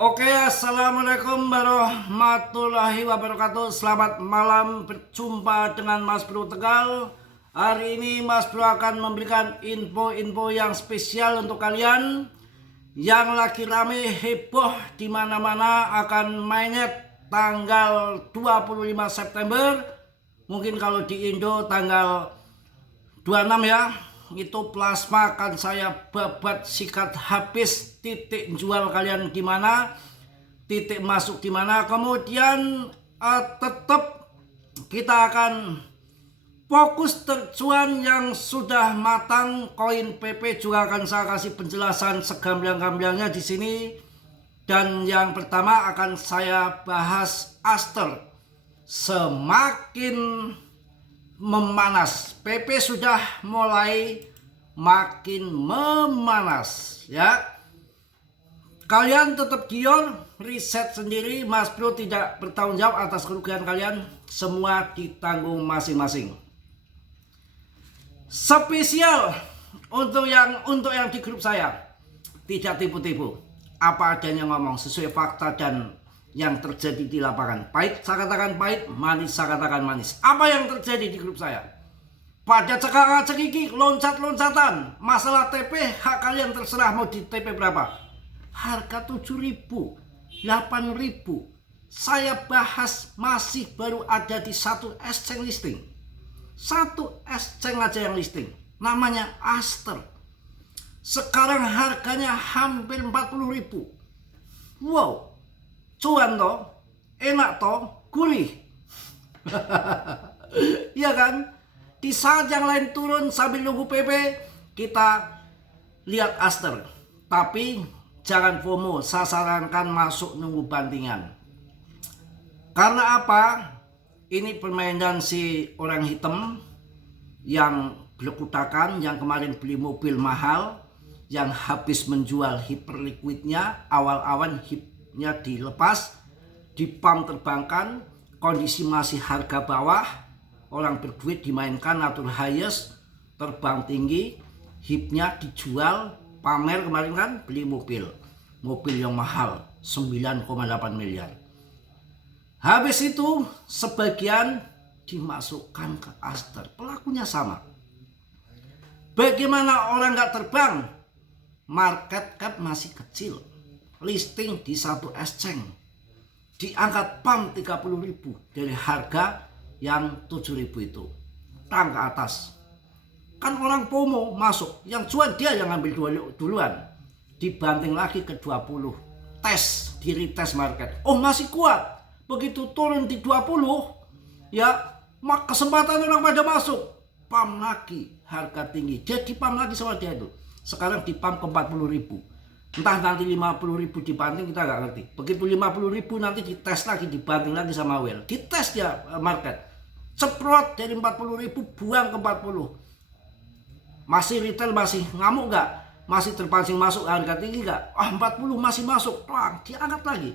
Oke, assalamualaikum warahmatullahi wabarakatuh. Selamat malam, berjumpa dengan Mas Bro Tegal. Hari ini Mas Bro akan memberikan info-info yang spesial untuk kalian yang lagi rame heboh di mana-mana akan mainnet tanggal 25 September. Mungkin kalau di Indo tanggal 26 ya. Itu plasma akan saya babat sikat habis, titik jual kalian di mana, titik masuk di mana. Kemudian tetap kita akan fokus tercuan yang sudah matang. Koin PP juga akan saya kasih penjelasan segamblang-gamblangnya di sini. Dan yang pertama akan saya bahas Aster. Semakin memanas, PP sudah mulai makin memanas ya. Kalian tetap gior, riset sendiri. Mas Bro tidak bertanggung jawab atas kerugian kalian, semua ditanggung masing-masing. Spesial untuk yang di grup saya, tidak tipu-tipu, apa adanya ngomong sesuai fakta dan yang terjadi di lapangan. Pahit saya katakan pahit, manis saya katakan manis. Apa yang terjadi di grup saya? Pada cekak-cekiki, loncat-loncatan, masalah TP, hak kalian terserah mau di TP berapa. Harga 7.000, 8.000. Saya bahas masih baru ada di satu exchange listing. Satu exchange aja yang listing, namanya Aster. Sekarang harganya hampir 40.000. Wow, cuan toh, enak toh, gurih. Iya kan? Di saat yang lain turun sambil nunggu PP, kita lihat Aster. Tapi jangan FOMO, saya sarankan masuk nunggu bantingan. Karena apa? Ini permainan si orang hitam yang berkutakan, yang kemarin beli mobil mahal, yang habis menjual hyperliquidnya, awal-awal hipnya dilepas, dipam terbangkan, kondisi masih harga bawah, orang berduit dimainkan atur highest, terbang tinggi, hipnya dijual, pamer kemarin kan beli mobil yang mahal 9,8 miliar. Habis itu sebagian dimasukkan ke Aster, pelakunya sama. Bagaimana orang nggak terbang? Market cap masih kecil, listing di satu exchange, diangkat pam 30.000 dari harga yang 7.000 itu, tang ke atas. Kan orang FOMO masuk, yang cuan dia yang ambil duluan, dibanting lagi ke 20, tes, di retest market, oh masih kuat. Begitu turun di 20 ya, mak kesempatan orang pada masuk, pam lagi harga tinggi, dia dipam lagi sama dia itu. Sekarang dipam ke 40.000. Entah nanti 50.000 dibanting, kita nggak ngerti. Begitu 50.000 nanti dites lagi, dibanting lagi sama well, dites ya market, ceprot dari 40.000 buang ke 40. Masih retail masih ngamuk nggak? Masih terpancing masuk harga tinggi nggak? 40 masih masuk, pelang diangkat lagi.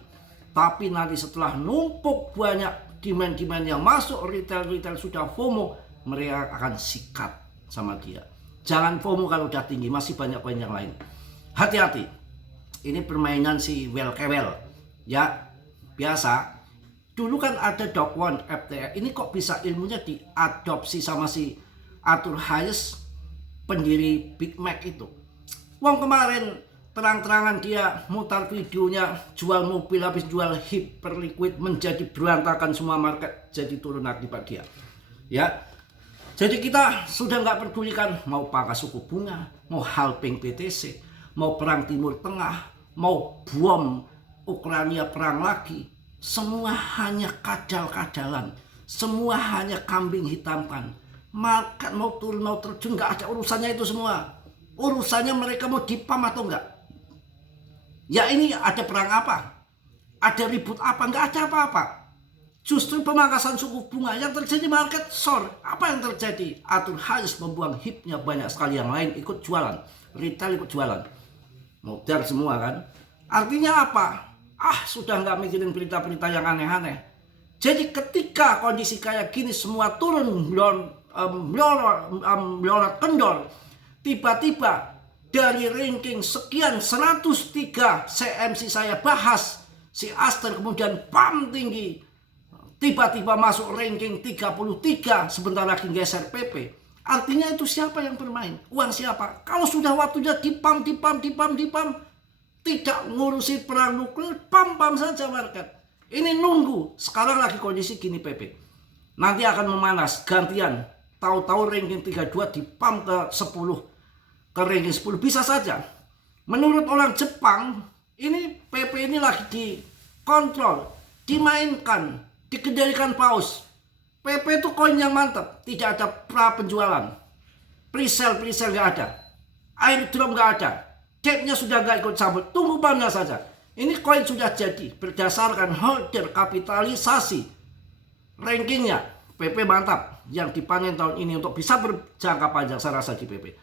Tapi nanti setelah numpuk banyak demand yang masuk, retail sudah FOMO, mereka akan sikat sama dia. Jangan FOMO kalau udah tinggi, masih banyak poin yang lain. Hati-hati, ini permainan si well kewel ya, biasa. Dulu kan ada Doc One FTR, ini kok bisa ilmunya diadopsi sama si Arthur Hayes, pendiri Big Mac itu. Wong kemarin terang-terangan dia mutar videonya, jual mobil habis jual hyperliquid, menjadi berantakan semua market, jadi turun akibat dia. Ya, jadi kita sudah nggak pedulikan mau pangkas suku bunga, mau halving BTC, mau perang Timur Tengah, mau bom Ukraina perang lagi. Semua hanya kadal-kadalan, semua hanya kambing hitamkan. Market mau turun mau terjun, nggak ada urusannya itu semua. Urusannya mereka mau dipam atau enggak. Ya ini ada perang apa? Ada ribut apa? Nggak ada apa-apa. Justru pemangkasan suku bunga yang terjadi market short. Apa yang terjadi? Arthur Hayes membuang hipnya banyak sekali, yang lain ikut jualan. Retail ikut jualan. Modal semua kan. Artinya apa? Sudah nggak mikirin berita-berita yang aneh-aneh. Jadi ketika kondisi kayak gini semua turun melorot kendor, tiba-tiba dari ranking sekian 103 CMC saya bahas, si Aster kemudian pam tinggi, tiba-tiba masuk ranking 33, sebentar lagi geser PP. Artinya itu siapa yang bermain? Uang siapa? Kalau sudah waktunya dipam, tidak ngurusi perang nuklir, pam saja market. Ini nunggu. Sekarang lagi kondisi gini PP. Nanti akan memanas, gantian. Tahu-tahu ranking 32 dipam ke 10, ke ranking 10 bisa saja. Menurut orang Jepang, ini PP ini lagi dikontrol, dimainkan, dikendalikan paus. PP itu koin yang mantap, tidak ada pra penjualan, pre-sale nggak ada, airdrop nggak ada, debt-nya sudah nggak ikut campur, tunggu pamnya saja. Ini koin sudah jadi berdasarkan holder kapitalisasi, rankingnya PP mantap yang dipanen tahun ini untuk bisa berjangka panjang saya rasa di PP.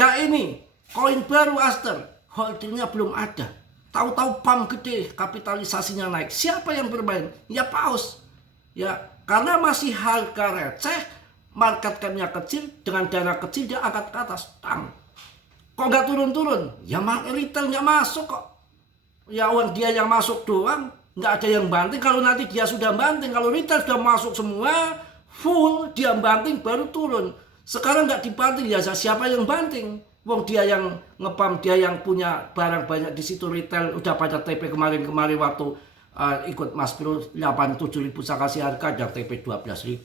Nah ini koin baru Aster, holdernya belum ada, tahu-tahu pam gede, kapitalisasinya naik. Siapa yang bermain? Ya paus. Ya karena masih harga receh, market cap-nya kecil, dengan dana kecil dia angkat ke atas, tang. Kok nggak turun-turun? Ya retail nggak masuk kok. Ya uang dia yang masuk doang, nggak ada yang banting. Kalau nanti dia sudah banting, kalau retail sudah masuk semua full, dia banting baru turun. Sekarang nggak dibanting, ya siapa yang banting? Wong dia yang ngepam, dia yang punya barang banyak di situ, retail udah pada TP kemarin waktu ikut Mas Bro 87.000 saya kasih harga, ada TP 12.000,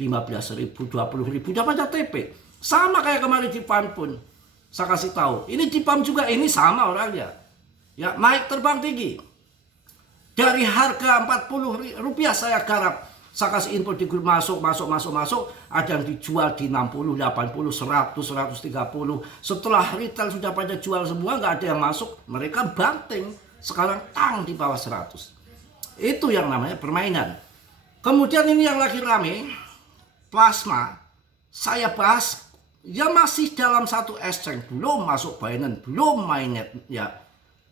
15.000, 20.000 udah pada TP. Sama kayak kemarin di PAM pun saya kasih tahu. Ini di PAM juga ini sama orangnya. Ya naik terbang tinggi. Dari harga Rp40 saya garap. Saya kasih info di grup masuk. Ada yang dijual di 60, 80, 100, 130. Setelah retail sudah pada jual semua, nggak ada yang masuk. Mereka banting. Sekarang tang di bawah 100. Itu yang namanya permainan. Kemudian ini yang lagi rame, plasma. Saya bahas, ya masih dalam satu exchange. Belum masuk Binance, belum mainnet. Ya,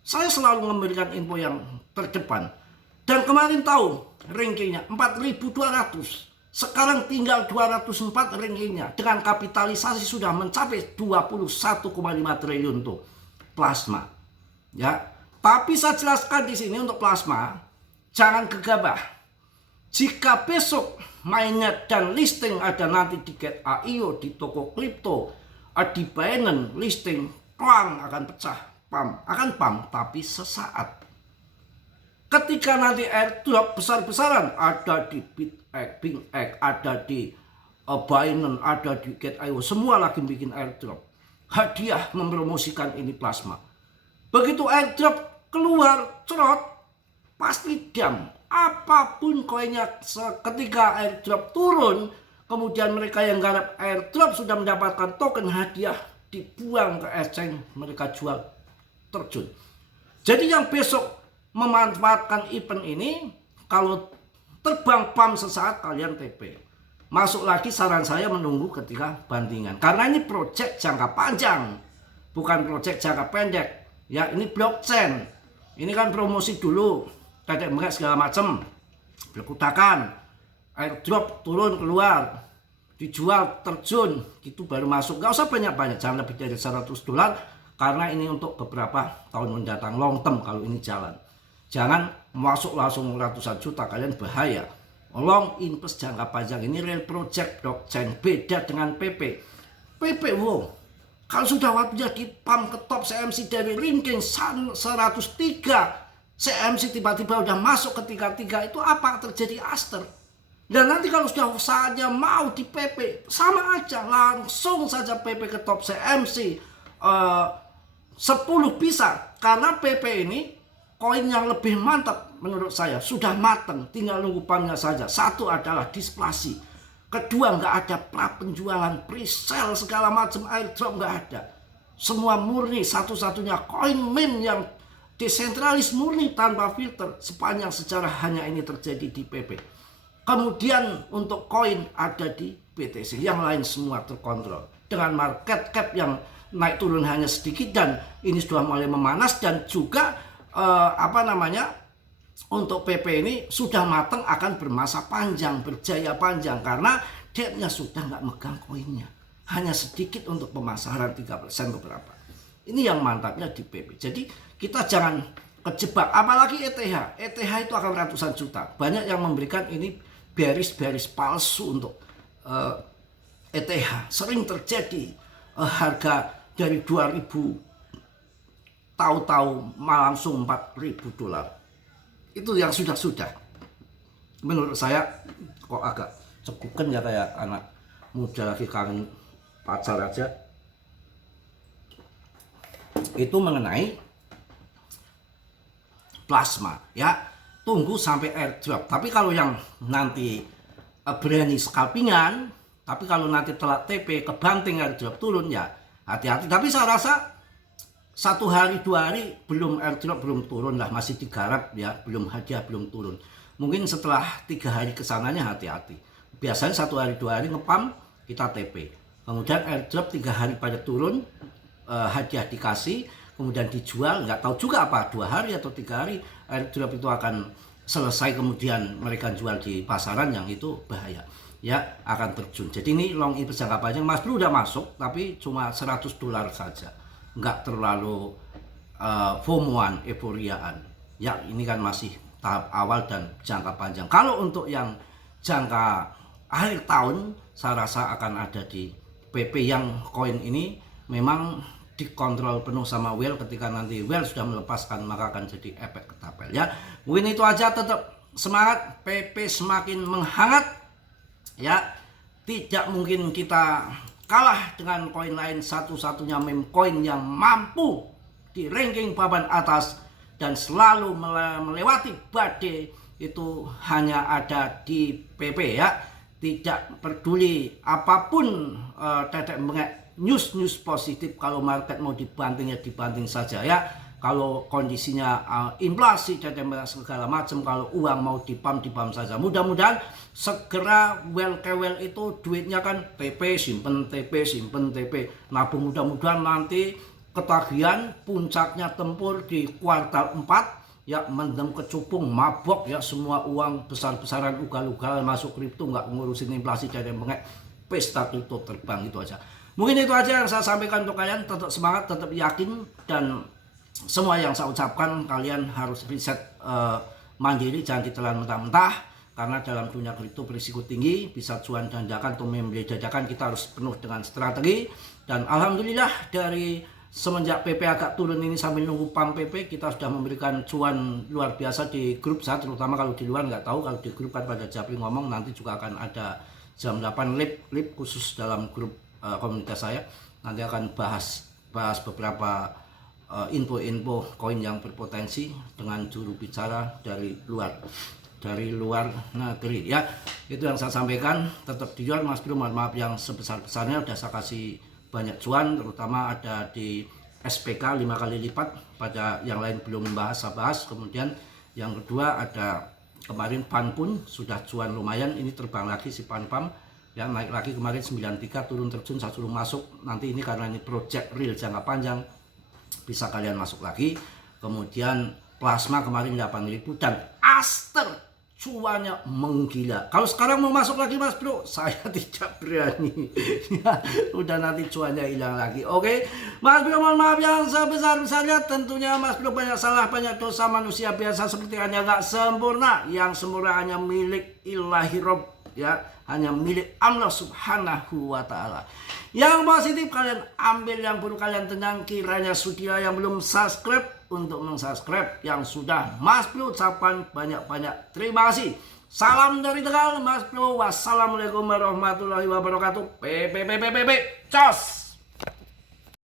saya selalu memberikan info yang terdepan. Dan kemarin tahu rankingnya 4.200. Sekarang tinggal 204 rankingnya. Dengan kapitalisasi sudah mencapai 21,5 triliun tuh plasma. Ya, tapi saya jelaskan di sini untuk plasma, jangan gegabah. Jika besok mainnet dan listing ada nanti di Get.io, di toko kripto, di Binance listing, plang akan pecah. Akan pam, tapi sesaat. Ketika nanti airdrop besar-besaran ada di BitX, ada di Binance, ada di Get.io, semua lagi bikin airdrop. Hadiah mempromosikan ini plasma. Begitu airdrop keluar, cerot, pasti diam. Apapun koinnya ketika airdrop turun, kemudian mereka yang garap airdrop sudah mendapatkan token hadiah, dibuang ke exchange, mereka jual terjun. Jadi yang besok memanfaatkan event ini, kalau terbang pam sesaat kalian TP. Masuk lagi, saran saya menunggu ketika bandingan. Karena ini project jangka panjang, bukan project jangka pendek. Ya ini blockchain. Ini kan promosi dulu, dedek merek segala macam, berkutakan, airdrop turun keluar, dijual terjun, itu baru masuk. Gak usah banyak-banyak, jangan lebih dari $100. Karena ini untuk beberapa tahun mendatang, long term kalau ini jalan. Jangan masuk langsung ratusan juta, kalian bahaya. Long invest jangka panjang, ini real project blockchain, beda dengan PP. PP, wow, kalau sudah waktunya di pam ke top CMC dari ranking 103, CMC tiba-tiba udah masuk ke 33, itu apa terjadi Aster? Dan nanti kalau sudah saatnya mau di PP, sama aja, langsung saja PP ke top CMC. 10 bisa, karena PP ini koin yang lebih mantap menurut saya, sudah matang, tinggal nunggu pamnya saja. Satu adalah displasi, kedua nggak ada pra penjualan, pre-sale segala macam, airdrop nggak ada, semua murni, satu-satunya koin meme yang desentralis murni tanpa filter sepanjang sejarah hanya ini terjadi di PP. Kemudian untuk koin ada di BTC, yang lain semua terkontrol dengan market cap yang naik turun hanya sedikit, dan ini sudah mulai memanas. Dan juga untuk PP ini sudah matang, akan bermasa panjang, berjaya panjang, karena debt-nya sudah nggak megang koinnya, hanya sedikit untuk pemasaran 3% beberapa. Ini yang mantapnya di PP. Jadi kita jangan kejebak, apalagi ETH. ETH itu akan ratusan juta. Banyak yang memberikan ini bearish palsu untuk ETH. Sering terjadi harga dari 2000 tahu-tahu langsung 4.000 dolar. Itu yang sudah. Menurut saya kok agak cegukan ya, kayak anak muda lagi kangen pacar aja. Itu mengenai plasma ya, tunggu sampai airdrop. Tapi kalau yang nanti berani scalpingan, tapi kalau nanti telat TP kebanting airdrop turun ya hati-hati. Tapi saya rasa 1 hari 2 hari belum airdrop belum turun lah, masih digarap ya, belum hadiah belum turun. Mungkin setelah 3 hari kesananya hati-hati. Biasanya 1 hari 2 hari ngepam kita TP, kemudian airdrop 3 hari pada turun, hadiah dikasih, kemudian dijual, nggak tahu juga apa 2 hari atau 3 hari airdrop itu akan selesai, kemudian mereka jual di pasaran, yang itu bahaya ya, akan terjun. Jadi ini long invest jangka panjang. Mas Bro udah masuk tapi cuma 100 dolar saja, nggak terlalu FOMOan, euforiaan ya. Ini kan masih tahap awal dan jangka panjang. Kalau untuk yang jangka akhir tahun, saya rasa akan ada di PP. Yang koin ini memang dikontrol penuh sama whale. Ketika nanti whale sudah melepaskan, maka akan jadi efek ketapel ya. Mungkin itu aja, tetap semangat, PP semakin menghangat ya. Tidak mungkin kita kalah dengan koin lain. Satu-satunya meme koin yang mampu di ranking papan atas dan selalu melewati badai itu hanya ada di PP ya. Tidak peduli apapun tetek bengek news positif. Kalau market mau dibanting ya dibanting saja ya. Kalau kondisinya inflasi tetek bengek segala macam, kalau uang mau dipam saja. Mudah-mudahan segera well itu duitnya kan TP simpen TP nabung. Mudah-mudahan nanti ketagihan puncaknya tempur di kuartal 4 ya, mendem kecupung mabok ya, semua uang besar-besaran ugal-ugal masuk kripto, nggak ngurusin inflasi dan bengek, pesta kripto terbang. Itu aja, mungkin itu aja yang saya sampaikan untuk kalian. Tetap semangat, tetap yakin, dan semua yang saya ucapkan kalian harus riset mandiri, jangan ditelan mentah-mentah, karena dalam dunia kripto berisiko tinggi, bisa cuan dadakan atau membeli dadakan. Kita harus penuh dengan strategi, dan alhamdulillah dari semenjak PP agak turun ini sambil nunggu pump PP, kita sudah memberikan cuan luar biasa di grup saya, terutama kalau di luar nggak tahu. Kalau di grup kan pada Japri ngomong, nanti juga akan ada jam 8 live khusus dalam grup komunitas saya. Nanti akan bahas beberapa info koin yang berpotensi dengan juru bicara dari luar negeri ya. Itu yang saya sampaikan. Tetap dijual Mas Bro, mohon maaf yang sebesar-besarnya udah saya kasih banyak cuan, terutama ada di SPK 5 kali lipat, pada yang lain belum saya bahas. Kemudian yang kedua ada kemarin PAN pun sudah cuan lumayan, ini terbang lagi si PAN PAM yang naik lagi kemarin 93, turun terjun saya suruh masuk. Nanti ini karena ini project real jangka panjang, bisa kalian masuk lagi. Kemudian plasma kemarin 8.000, dan Aster cuannya menggila. Kalau sekarang mau masuk lagi Mas Bro, saya tidak berani ya, udah nanti cuannya hilang lagi. Oke Mas Bro, mohon maaf yang sebesar-besarnya. Tentunya Mas Bro banyak salah, banyak dosa, manusia biasa seperti hanya nggak sempurna. Yang sempurna hanya milik Ilahi Rob ya, hanya milik Allah Subhanahu wa Ta'ala. Yang positif kalian ambil, yang buruk kalian tenang. Kiranya sudia yang belum subscribe untuk mensubscribe, yang sudah Mas Bro ucapan banyak-banyak terima kasih. Salam dari Tegal Mas Bro. Wassalamualaikum warahmatullahi wabarakatuh. Cos.